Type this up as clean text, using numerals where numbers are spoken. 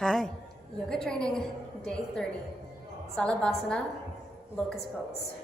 Hi. Yoga training, day 30. Salabhasana, locust pose.